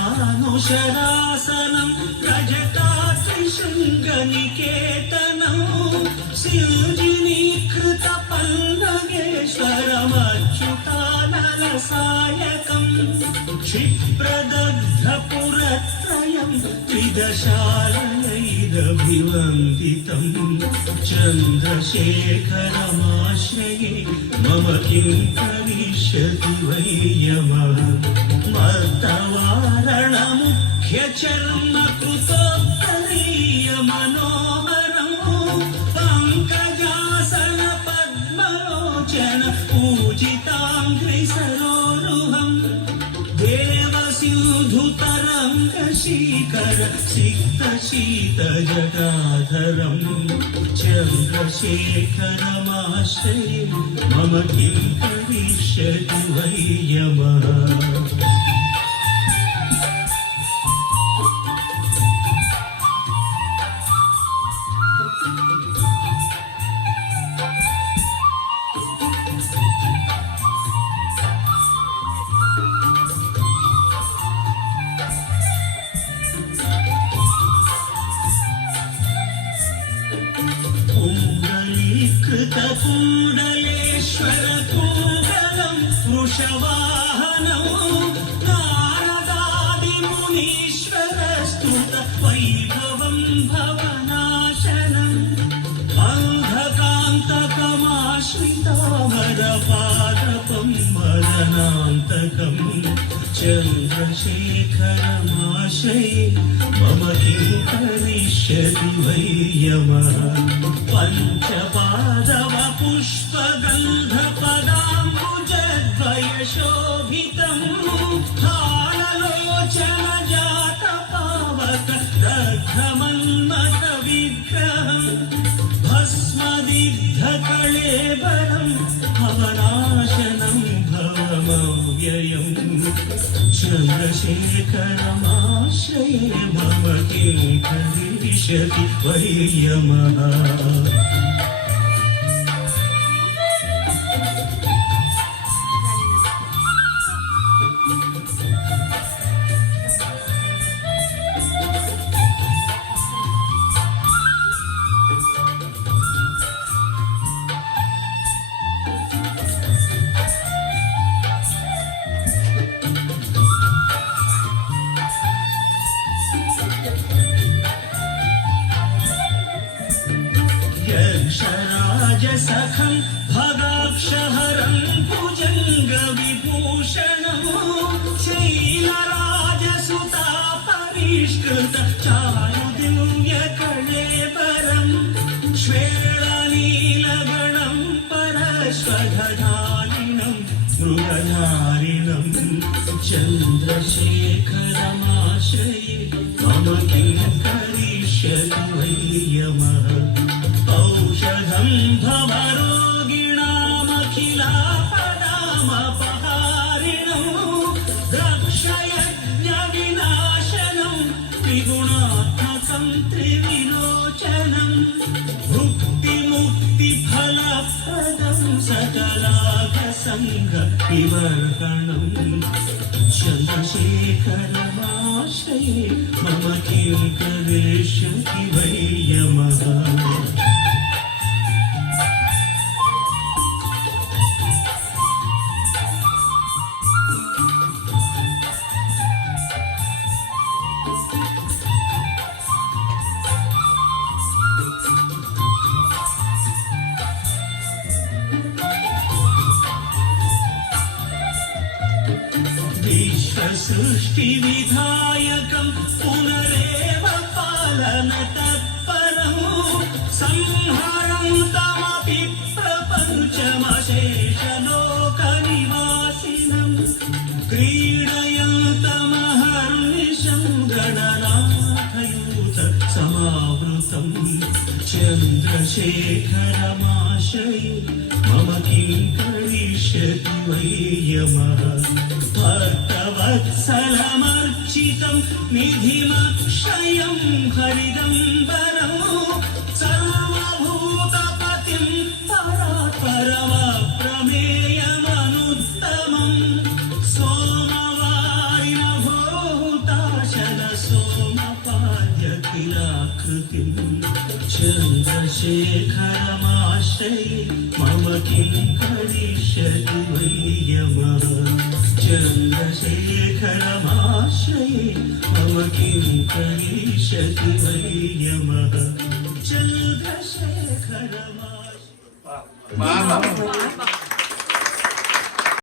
शरानुशरासनं रजतात्रिशृङ्गनिकेतनं सिञ्जिनीकृतपल्लवेश्वरमच्युतानलसायकं क्षिप्रदग्धपुरत्रयं त्रिदशालयैरभिवन्दितं चन्द्रशेखरमाश्रये मम किं करिष्यति वै यमः मर्तवारणमुख्यचर्मकृतोत्तरीय मनोहरं पङ्कजासन पद्मलोचन पूजिताङ्घ्रिसरोरुहं देवसिन्धुतरङ्गशीकर सिक्तशीतजटाधरं चन्द्रशेखरमाश्रये मम किं करिष्यति वै यमः कुण्डलेश्वर कुण्डलं वृषवाहनं नारदादिमुनीश्वरस्तुत वैभवं भवनाशनम् अन्धकान्तकमाश्रितामरपादपं मदनान्तकं चन्द्रशेखरमाश्रये मम किं करिष्यति वै यमः पञ्चपादव पुष्पगन्धपदाम्बुजद्वयशोभितं हाललोचन जातपावक दग्धमन्मथविग्रहं भस्मदिग्धकळेबरं भवनाशनं भवमव्ययं चन्द्रशेखरमाश्रये मम किं करिष्यति वै यमः यक्षराजसखं भगाक्षहरं भुजङ्गविभूषणं शैलराजसुतापरिष्कृत चारुदिव्यकळेबरं श्वेतनीलगणं परश्वधारिणं मृगधारिणं चन्द्रशेखरमाश्रये मम किं करिष्यति वै यमः औषधं भवरोगिणामखिलापदामपहारिणं दक्षयज्ञविनाशनं त्रिगुणात्मकं त्रिविलोचनं भुक्तिमुक्तिफलप्रदं सकलाभसङ्गविवर्हणं चन्द्रशेखरमाश्रये मम किं करिष्यति वै यमः विश्वसृष्टिविधायकं पुनरेव पालनतत्परं संहरं तमपि प्रपञ्चमशेषलोकनिवासिनं क्रीडयन्तमहर्निशं गणनाथयूत समावृतं चन्द्रशेखरमाश्रये मम किं करिष्यति वै यमः भक्तवत्सलमर्चितं निधिमक्षयं हरिदम्बरं सर्वभूतपतिं परात्परमप्रमेयमनुत्तमं सोमवारिणभूता सोमपाद्यखिलाकृतिं चन्द्रशेखरमाश्रये मम किं करिष्यति वै यमः चन्द्रशेखरमाश्रये मम किं करिष्यति वै यमः चन्द्रशेखरमाश्रये